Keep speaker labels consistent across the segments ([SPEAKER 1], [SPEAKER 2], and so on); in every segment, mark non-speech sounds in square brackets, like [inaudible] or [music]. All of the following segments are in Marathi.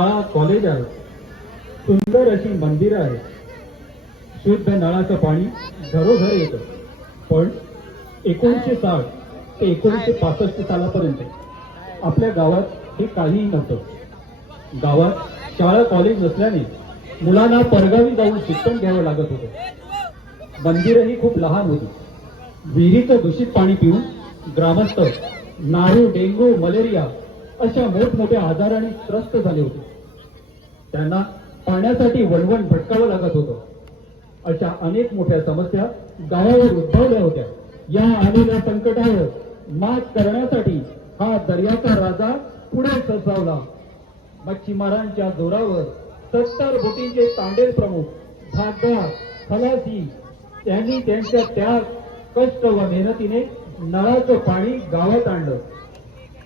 [SPEAKER 1] हा कॉलेज आहे. सुंदर अशी मंदिरं आहेत. शुद्ध नळाचं पाणी घरोघर येतं. पण एकोणीसशे साठ ते एकोणीसशे पासष्ट सालापर्यंत आपल्या गावात हे काहीही नव्हतं. गावात शाळा कॉलेज नसल्याने मुलांना परगावी जाऊन शिक्षण घ्यावं लागत होतं. मंदिरंही खूप लहान होती. विहिरीचं दूषित पाणी पिऊन ग्रामस्थ नारू डेंगू मलेरिया अशा मोठमोठ्या आजाराने त्रस्त झाले होते. त्यांना पाण्यासाठी वणवण भटकावं लागत होतं. अशा अनेक मोठ्या समस्या गावावर उद्भवल्या होत्या. या आलेल्या संकटावर मात करण्यासाठी हा दर्याचा राजा पुढे सरसावला. मच्छीमारांच्या जोरावर सत्तर बोटींचे तांडेल प्रमुख भागदार खलासी त्यांनी त्यांच्या त्याग कष्ट व मेहनतीने नळाचं पाणी गावात आणलं.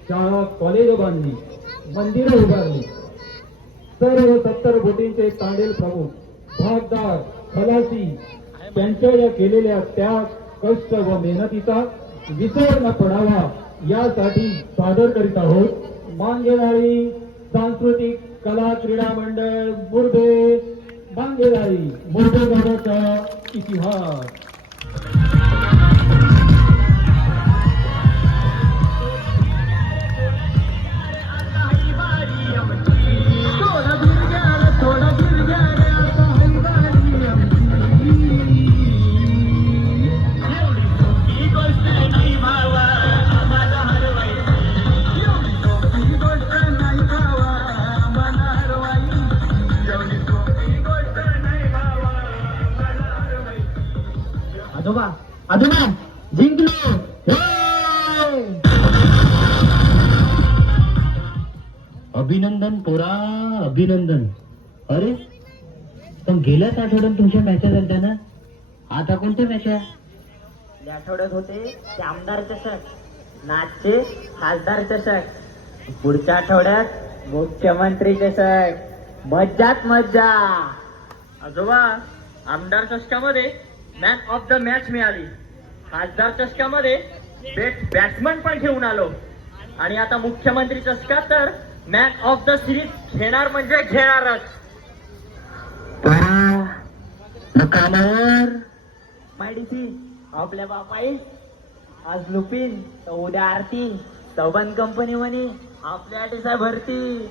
[SPEAKER 1] शाळा कॉलेज बांधली मंदिरं उभारली. सर्व सत्तर बोटींचे तांडेल प्रमुख भागदार खलासी त्यांच्या या केलेल्या त्याग कष्ट व मेहनतीचा विसर न पडावा यासाठी सादर करीत आहोत मांगेवाडी सांस्कृतिक कला क्रीडा मंडळ मुर्दे. मांगेदारी मुर्दे गावाचा इतिहास.
[SPEAKER 2] आता कोणत्या मॅचा
[SPEAKER 3] या आठवड्यात होते ते आमदार चषक नाचचे खासदार चषक पुढच्या आठवड्यात मुख्यमंत्री चषक मज्जात मज्जा! आजोबा आमदार चषकामध्ये मॅन ऑफ द मॅच मिळाली. खासदार चषकामध्ये बेस्ट बॅट्समन पण घेऊन आलो. आणि आता मुख्यमंत्री चषकात तर मॅन ऑफ द सिरीज घेणार म्हणजे घेणारच.
[SPEAKER 2] कामावर
[SPEAKER 3] आपल्या बापाई. आज लुपिन तर उद्या आरती. चौबन कंपनी म्हणे आपल्या टिसा भरती.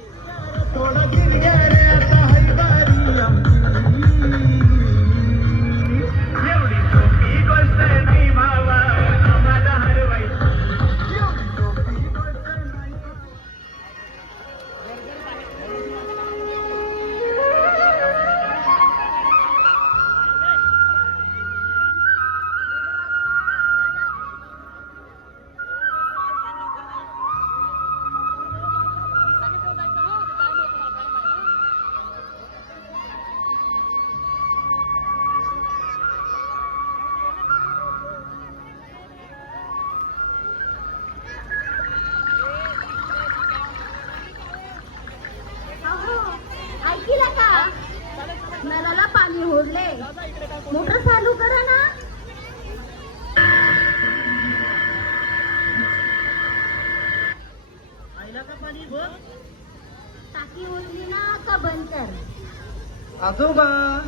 [SPEAKER 2] आजोबा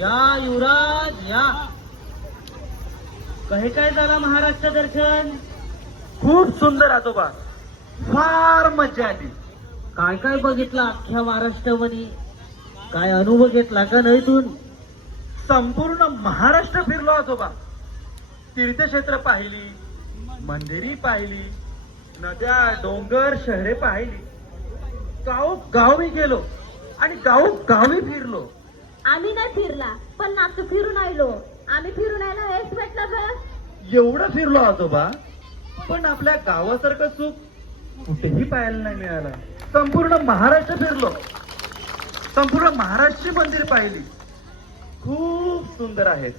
[SPEAKER 3] या युवराज या. कहे काय झाला महाराष्ट्र दर्शन?
[SPEAKER 2] खूप सुंदर आजोबा. फार मजा आली.
[SPEAKER 3] काय काय बघितलं अख्ख्या महाराष्ट्रामध्ये? काय अनुभव घेतला का नाही इथून?
[SPEAKER 2] संपूर्ण महाराष्ट्र फिरलो आजोबा. तीर्थक्षेत्र पाहिली मंदिरी पाहिली नद्या डोंगर शहरे पाहिली. गाव गावी गेलो. आणि गाव गावी फिरलो.
[SPEAKER 4] आम्ही नाही फिरला पण नाचू फिरून आलो आम्ही फिरून आयला हेच भेटलं बस
[SPEAKER 2] एवढं फिरलो आजोबा पण आपल्या गावासारखं सुख कुठेही पाहायला नाही मिळालं. संपूर्ण महाराष्ट्र फिरलो. संपूर्ण महाराष्ट्र मंदिर पाहिली. खूप सुंदर आहेत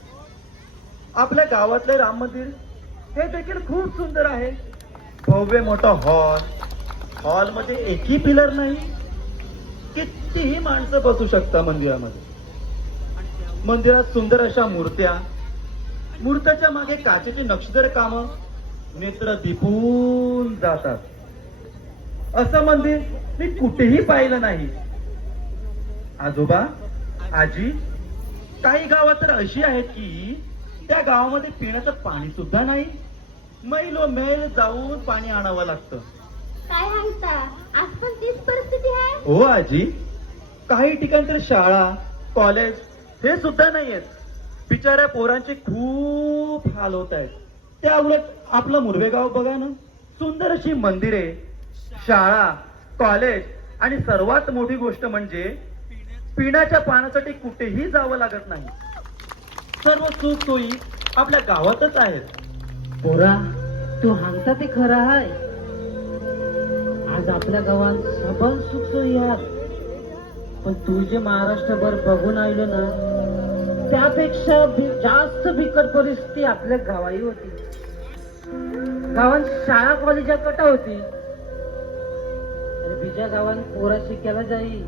[SPEAKER 2] आपल्या गावातले राम मंदिर हे देखील खूप सुंदर आहे. भव्य मोठा हॉल हॉलमध्ये एकही पिलर नाही. कितीही माणसं बसू शकता मंदिरामध्ये. मंदिरात सुंदर अशा मूर्त्या मूर्त्याच्या मागे काचेची नक्षीदार काम नेत्र दिपून जातात. असं मंदिर मी कुठेही पाहिलं नाही. आजोबा आजी काही गावात तर अशी आहेत की त्या गावामध्ये पिण्याचं पाणी सुद्धा नाही. मैलो मैल जाऊन पाणी आणावं लागतं.
[SPEAKER 4] काय सांगता आज पण तीच परिस्थिती आहे?
[SPEAKER 2] हो आजी. काही ठिकाणी तर शाळा कॉलेज हे सुद्धा नाही आहेत बिचाऱ्या पोरांचे खूप हाल होत आहेत. त्या उलट आपलं मुरवे गाव बघा ना. सुंदर अशी मंदिरे शाळा कॉलेज आणि सर्वात मोठी गोष्ट म्हणजे पिण्याच्या पाण्यासाठी कुठेही जावं लागत नाही. सर्व सुख सोयी आपल्या गावातच आहेत.
[SPEAKER 5] पोरा तू सांगता ते खरं आहे. आज आपल्या गावात सबल सुख सोयी पण तू जे महाराष्ट्रभर बघून आलो ना त्यापेक्षा जास्त बिकट परिस्थिती आपल्या गावाही होती. गावात शाळा कॉलेज कटा होती. आणि बिजा गावात पोरा शिकायला जाई.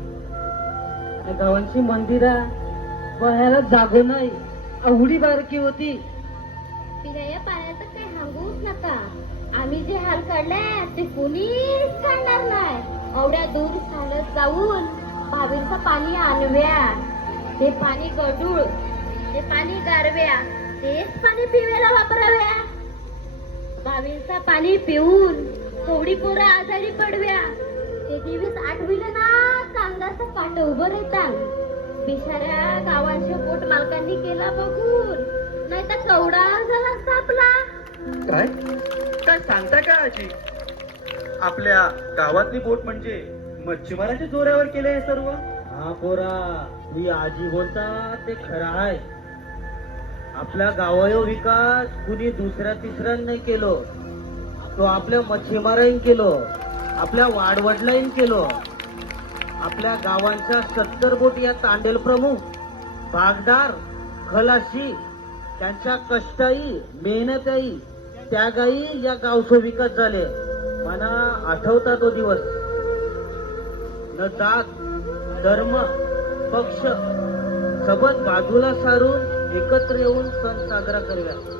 [SPEAKER 5] गावांची मंदिरा बघायला जागो नाही. आवडी बारकी होती.
[SPEAKER 4] पिण्याच्या पाण्याचं काही सांगूच नका. आम्ही जे हाल काढले ते कोणीच काढणार नाही. एवढ्या दूर चालत जाऊन भावींचं पाणी आणव्या. ते पाणी गडूळ ते पाणी गारव्या तेच पाणी पिवेला वापराव्या. भावींचं पाणी पिऊन थोडी पोरं आजारी पडव्या. ते दिवस आठविलं ना कांदाचं पाट उभं राहतात बिचाऱ्या गावांचे पोट मालकांनी केला बघून. नाही तर कवडा झाला आपला
[SPEAKER 2] काय? काय सांगता का आजी? आपल्या गावातली बोट म्हणजे मच्छीमाराच्या जोऱ्यावर केले हे सर्व?
[SPEAKER 5] हा पोरा मी आजी बोलता ते खरं आहे. आपल्या गावायो विकास कुणी दुसऱ्या तिसऱ्यान नाही केलो. तो आपल्या मच्छीमाराईन केलो. आपल्या वाडवडलाईन केलो. आपल्या गावांच्या सत्तर बोट या तांडेल प्रमुख बागदार खलाशी त्यांच्या कष्टाई त्या गाई या गावसो विकास झाले. मला आठवता तो दिवस. न जात धर्म पक्ष सबत बाजूला सारून एकत्र येऊन सण साजरा करूया.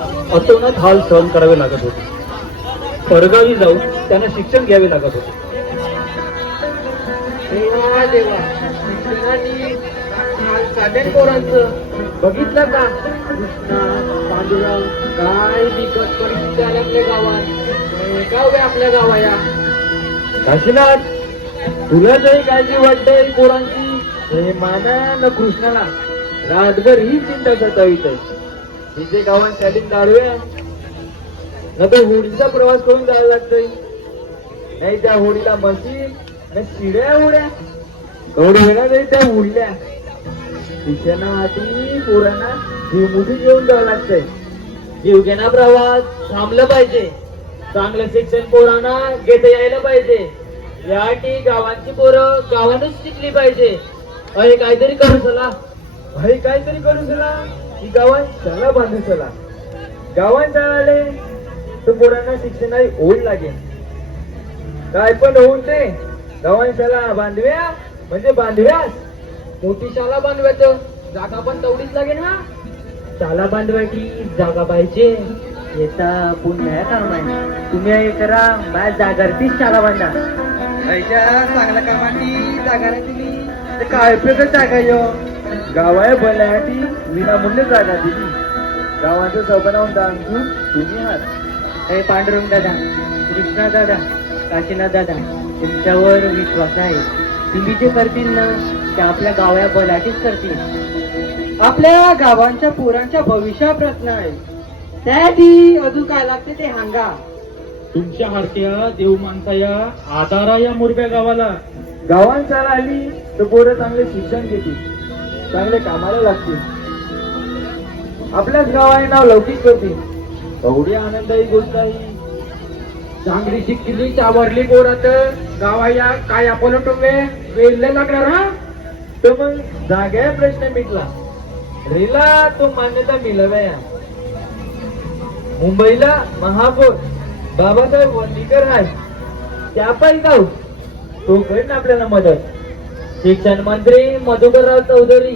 [SPEAKER 6] अतोनात हाल सहन करावे लागत होते. परगावी जाऊन त्यांना शिक्षण घ्यावे लागत होते.
[SPEAKER 7] बघितलं का? कृष्णा काय बिकट परिस्थिती आपल्या गावात? गाव आहे आपल्या गावाया. काशीनाथ तुला जरी काळजी वाटते पोरांची हे माना न कृष्णाला रातभर ही चिंता सतावित तिथे गावात शालीन दाडव्या न तर होडीचा प्रवास करून जायला लागतोय. नाही त्या होडीला बसी नाही शिड्या उड्या. कवडे येणार नाही त्या उडल्या. शिक्षणासाठी पोरांना जीवमुठी घेऊन जावं लागतंय. जीव घेणा प्रवास थांबलं पाहिजे. चांगलं शिक्षण पोरांना घेता यायला पाहिजे. यासाठी गावांची पोरं गावानच शिकली पाहिजे. अरे काहीतरी करू चला. अरे काहीतरी करू चला. की गावात शाळा बांधू चला गावात आले तर पोरांना शिक्षणाची ओढ लागेल. काय पण होऊन ते गावात शाळा बांधव्या म्हणजे बांधव्यास मोठी शाळा बांधव्याच जागा पण तेवढीच लागेल ना. शाळा बांधवायची जागा पाहिजे. येता पुण्या काम आहे तुम्ही हे करा माझ्या जागरतीच शाळा बांधा. पैशा चांगल्या कामाची जागा तुम्ही तर काय उपयोग जागा यो? गावाय भल्यासाठी विनामूल्य जागा दिली. गावाचं सौपनावून दांजून तुम्ही आहात. हे पांडुरंग दादा कृष्णा दादा काशीनाथ दादा तुमच्यावर विश्वास आहे. तुम्ही जे करतील ना ते आपल्या गावा बलाटीच करतील. आपल्या गावांच्या पोरांच्या भविष्या प्रश्न आहे. त्यासाठी अजून काय लागते ते सांगा.
[SPEAKER 6] तुमच्या हारत्या देव माणसाया आधारा या मुरब्या गावाला.
[SPEAKER 8] गावात चाल आली तर पोरं चांगले शिक्षण घेतील चांगले कामाला लागतील. आपल्याच गावाने नाव लौकिक करतील. एवढी आनंददायी गोष्ट आहे.
[SPEAKER 7] चांगली शिकली चावरली पोरात गावाया काय आपण टोंगे वेल्ले लागणार हा?
[SPEAKER 8] तर मग जाग्या प्रश्न मिटला. रेला तो मान्यता मिळव्या. मुंबईला महापौर बाबासाहेब वंदीकर आहे त्या पण जाऊ. तो करेन आपल्याला मदत? शिक्षण मंत्री मधुकरराव चौधरी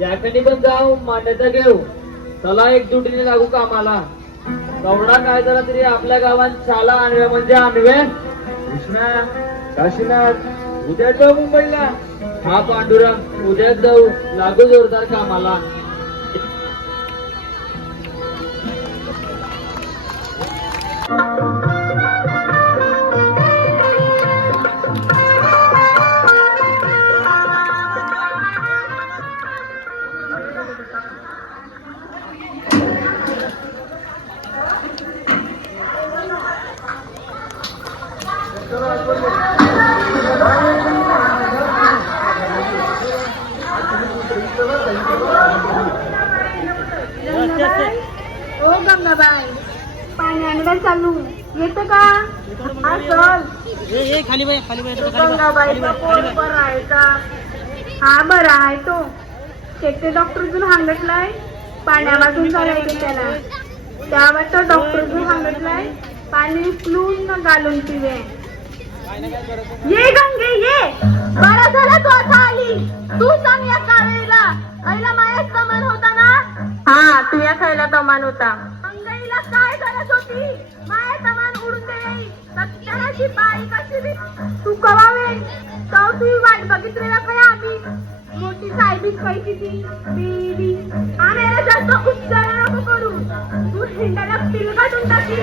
[SPEAKER 8] याकडे पण जाऊ मान्यता घेऊ. चला एकजुटीने लागू कामाला. कवडा काय झाला तरी आपल्या गावात शाला आणव्या म्हणजे आणव्या कृष्णा काशीनाथ उद्या जाऊ मुंबईला. हा पांडुरंग उद्या जाऊ. लागू जोरदार कामाला. [laughs]
[SPEAKER 9] ओ गंगाबाई. पाणी आणलं चालू. येतं का? हा चल. गंगाबाईचा पोट बरा आहे का? हा बरा आहे तो. शेते डॉक्टर अजून सांगितलाय पाण्यावाजून चालायचं त्याला त्यावर तो डॉक्टर अजून सांगितलाय पाणी उचलून न घालून पिवे. ये गंगे ये! बरं झालं तू आता आली. तू सांग या कावेरीला. आईला मायाच कमान होता ना? हा तू या खायला कमान होता. अंगाईला काय करत होती? माया कमान उडून दे सत्याची बाई कशी बी तू कवावे तो तू वाट बघितलेला काय आम्ही मोठी साहेबीच पैकी ती बीबी आम्हाला जास्त उच्चार नको करू. तू हिंडाला पिलगाटून टाकी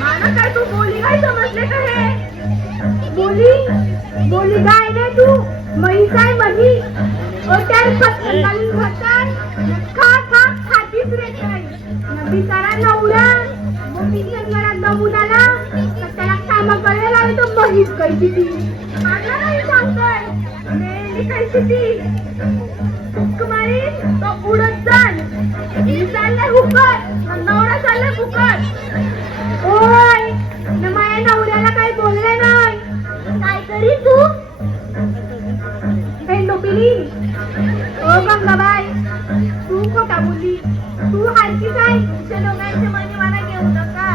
[SPEAKER 9] मला काय तू बोली काय समजले का हे? बोली? बोली गाय नाही तू? म्हैस आहे मधी ओ पत्कन घालून घातात खा खा खातीच रे काय? बिचारा नवरा मोठी घरात दमून त्याला काम करायला लावे तो म्हैस ती आला नाही सांगतोय. मेली कैची ती. कुमारी तो उडत ही चाललाय हुकत नवरा चाललाय फुकट. ओय न माझ्या नवऱ्याला काही बोलले नाही. काय करी तू? हे लोपिली ओ गंगाबाई तू
[SPEAKER 10] का तू हलकी काय? तुझ्या दोघांचे मनी मला घेऊ नका.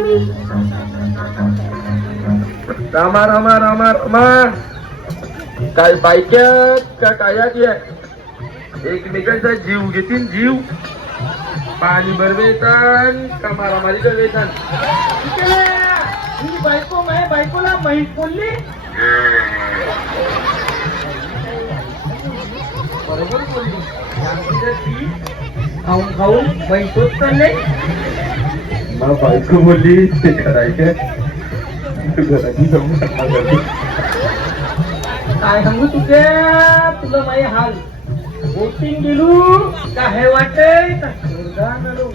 [SPEAKER 10] घाबरले का मी
[SPEAKER 7] रामा रामा रामा रामा. काय बायक्यात का कायात या? एकमेकांचा जीव घेतील जीव. पाणी बरवेतान का मारामारी करवेतान? ही बायको माझ्या बायकोला माहीत बोलली? बरोबर बोलली. खाऊन खाऊन बैठोत चालले. बायको बोलली ते करायचं काय सांगू तुझ्या तुला माझे हाल. बोटिंग गेलो काय वाटय का आलो?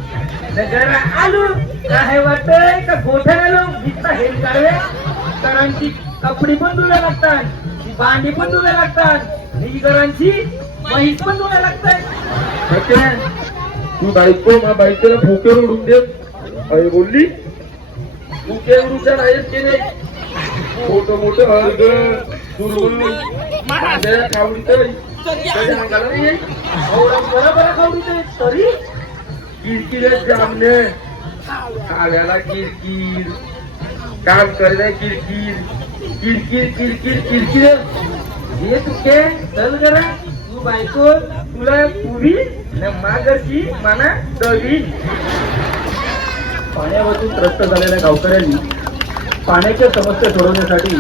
[SPEAKER 7] नगर आलो काय वाटय का गोठ्यात आलो? हे काढवे घरांची कपडे पण धुव्या लागतात भांडी पण धुव्या लागतात. घरांची म्हैस पण धुव्या लागतात. तू बायको मा बायकोला भोकेवर उडून दे. अरे बोलली भोके उडूच्या नाहीच केले मोठं मोठं हळद नाही खावडीचं तरी किरकिर जामने काव्याला किरकिर. काम करायला किरकिर. किरकिर किरकिर किरकिर. हे तुके चल जरा. तू बायको तुला पुरी न मागरची माना दवी
[SPEAKER 1] पाण्यावरून त्रस्त झालेल्या गावकऱ्यांनी पाण्याच्या समस्या सोडवण्यासाठी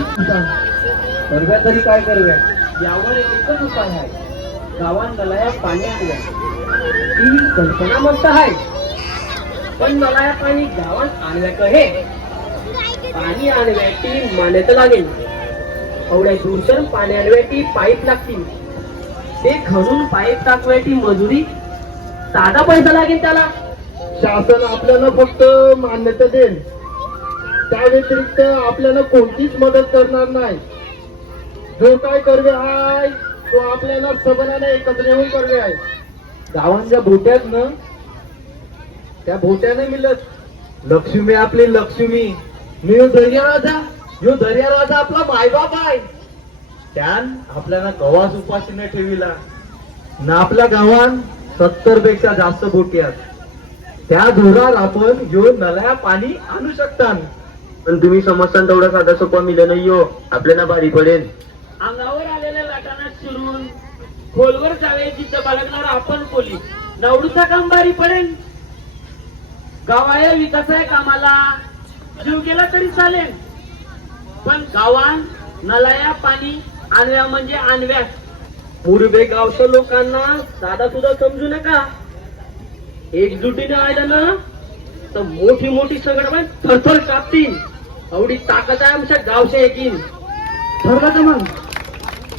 [SPEAKER 7] करूया तरी काय करूया? यावर एकच उपाय आहे. गावात पाणी आणूया. ती कल्पना मस्त आहे. पण नलाया पाणी गावात आणल्या का हे पाणी आणण्याची मान्यता लागेल. एवढ्या दूरच्या पाणी आणण्याची पाईप लागतील. ते खणून पाईप टाकण्याची मजुरी साधा पैसा लागेल त्याला.
[SPEAKER 11] शासन आपल्याला फक्त मान्यता देईल. त्या व्यतिरिक्त आपल्याला कोणतीच मदत करणार नाही. जो काय करवे आहे तो आपल्याला सबलाने एकत्र येऊन कर्वे आहे.
[SPEAKER 7] गावांच्या भोट्यात ना त्या भोट्याने मिळत लक्ष्मी आपली लक्ष्मी. मी ह्यो दर्या राजा यो दर्या राजा आपला मायबाप आहे. त्यान आपल्याला गव्हास उपाशीने ठेविला. ना आपल्या गावात सत्तरपेक्षा जास्त बोटी आहेत. त्या धोरात आपण ह्यो नल्या पाणी आणू शकतात पण तुम्ही समजता तेवढा साधा सोपा मिळेल नाही हो. आपल्याला भारी पडेल.
[SPEAKER 5] अंगावर आलेल्या लाटांना चिरून खोलवर जावे जिथं बाळगणार आपण कोली नवडूचा काम बारी पडेल. गावाया विकासाच्या कामाला जीव गेला तरी चालेल. पण गावात नलाया पाणी आणव्या म्हणजे आणव्या.
[SPEAKER 7] मुरबे गावच्या लोकांना साधा सुद्धा समजू नका. एकजुटीने आल्या ना तर मोठी मोठी सगळं म्हणजे थरथर कापतील. एवढी ताकद आहे आमच्या गावच्या एकीन.
[SPEAKER 11] ठरलं का मग.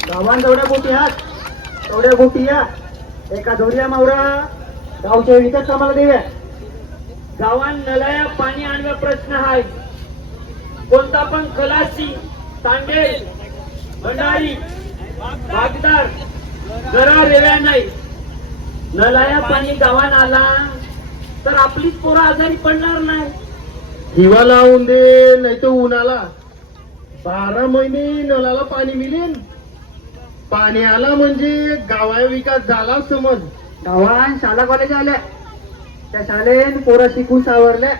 [SPEAKER 11] गावान जेवढ्या बोटी आहात तेवढ्या बोटी या. एका जोडिया मावरा गावच्या विकास कामाला देऊया.
[SPEAKER 5] गावान नलाया पाणी आणव्या प्रश्न आहे कोणता पण खलासी तांडेल भंडारी बागदार घरा रेव्या नाही. नलाया पाणी गावात आला तर आपलीच पोरं आजारी पडणार नाही.
[SPEAKER 11] हिवा लावून दे नाही तर उन्हाला बारा महिने नळाला पाणी मिळेल. पाणी आला म्हणजे गावा विकास झाला समज. गावात शाळा कॉलेज आल्या. त्या शाळेत पोरं शिकून सावरल्या.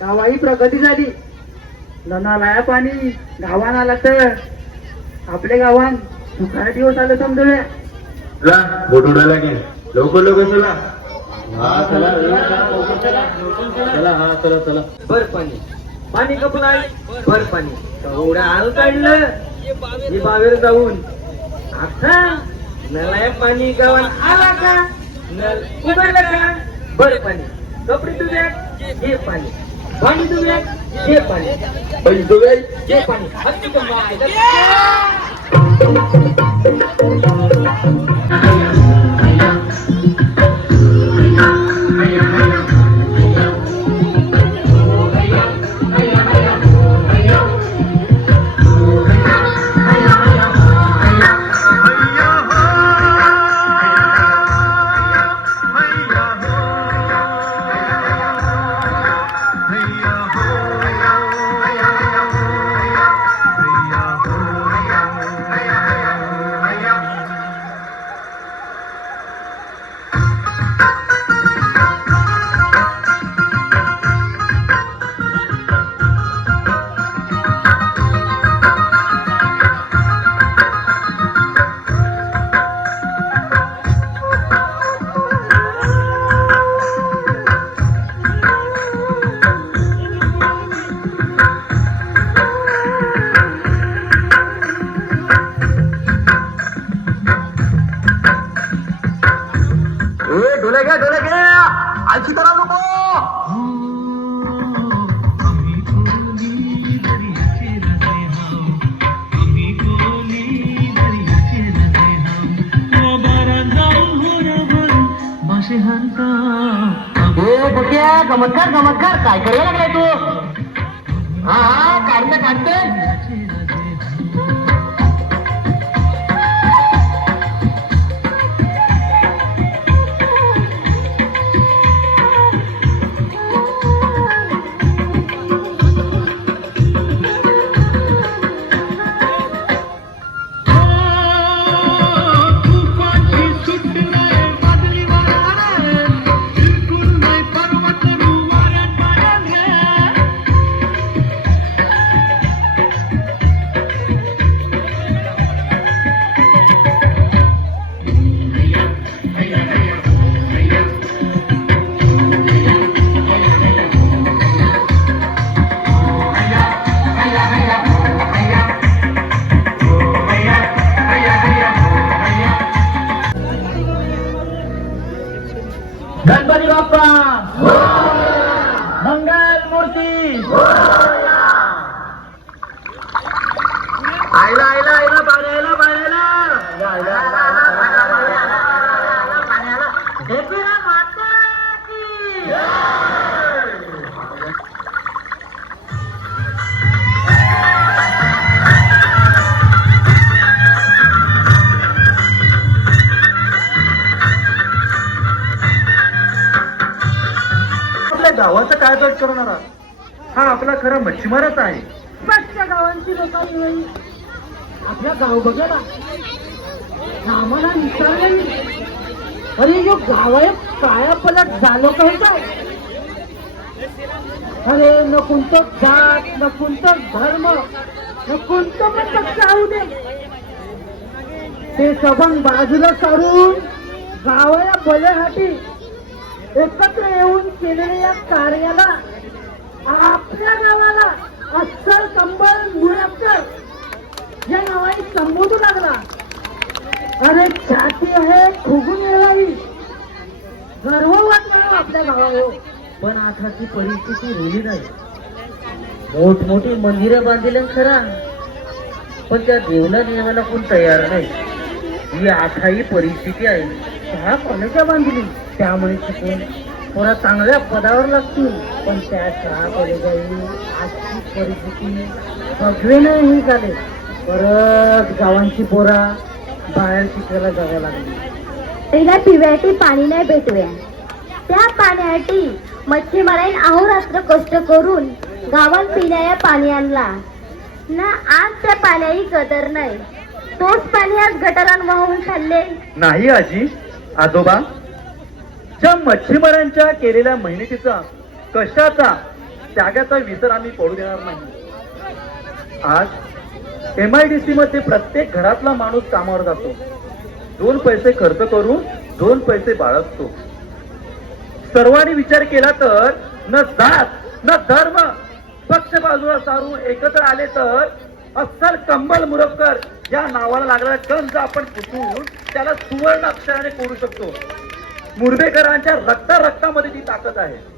[SPEAKER 11] गावाही प्रगती झाली. नळाला पाणी गावान आला तर आपल्या गावात दुखार दिवस आले समजूया.
[SPEAKER 7] चला बोट उडायला लागेल. लवकर लवकर चला.
[SPEAKER 1] चला हा चला चला.
[SPEAKER 7] बर पाणी. पाणी कपलाय बर पाणी. एवढं आल काढलं हे बाहेर जाऊन. आता नलाय पाणी गावात आला का? नल उघडलं का? बर पाणी. कपडे तुझ्या हे पाणी. पाणी तुझ्या हे पाणी. पाणी तुझ्या हे पाणी. हत्ती Thank you.
[SPEAKER 1] डोले घे डोले घे आजी करा नको
[SPEAKER 12] गमतकार गमतकार काय करायला लागलाय तू? हा हा काढते काढते.
[SPEAKER 1] खरं मच्छिमारच आहे.
[SPEAKER 10] गावांची लोक आपल्या गाव बघा आम्हाला विचारलं अरे यो गावाय काया पलट झालो काय काय? अरे न कोणतं जात न कोणतं धर्म न कोणतं पण पक्ष राहू दे? ते सबंग बाजूला सारून गावाया भल्यासाठी एकत्र येऊन केलेल्या या कार्याला आपल्या गावाला अस्सल कंबल मुळाकर या नावाने संबोधू लागला अरे छाती आहे फुगून येणारी गर्व वाटणार आपल्या गावावर
[SPEAKER 5] पण परिस्थिती राहिली नाही. मोठमोठी मंदिरं बांधले खरा. पण त्या देवला नियमाला कोण तयार नाही. ही आताही परिस्थिती आहे.
[SPEAKER 10] त्या कॉलेजा बांधली. त्यामुळे शिकून थोडा चांगल्या पदावर लागतील. पण त्या शाळा कॉलेजाही आजची परिस्थिती सगळे नाही झाले. परत गावांची पोरा बाहेर शिकायला जावं लागली.
[SPEAKER 4] तिला पिव्यासाठी पाणी नाही भेटूया. त्या पाण्यासाठी मच्छीमारांनी अहोरात्र कष्ट करून गावात पिण्याया पाणी आणला ना आज त्या पाण्याही कदर नाही. तोच पाणी आज गटारात वाहून खाल्ले.
[SPEAKER 1] नाही आजी आजोबा ज्या मच्छीमारांच्या केलेल्या मेहनतीचा कशाचा त्यागाचा विसर आम्ही पडू देणार नाही. आज एम आय डी सी मध्ये प्रत्येक घरातला माणूस कामावर जातो. दोन पैसे खर्च करून दोन पैसे बाळगतो. सर्वांनी विचार केला तर न जात न धर्म पक्ष बाजूला सारून एकत्र आले तर अस्सल कंबल मुरबकर या नावाला लागलेला गंज आपण पुसून त्याला सुवर्ण अक्षराने कोरू शकतो. मुर्बेकरांच्या रक्ता रक्तामध्ये ती ताकद आहे.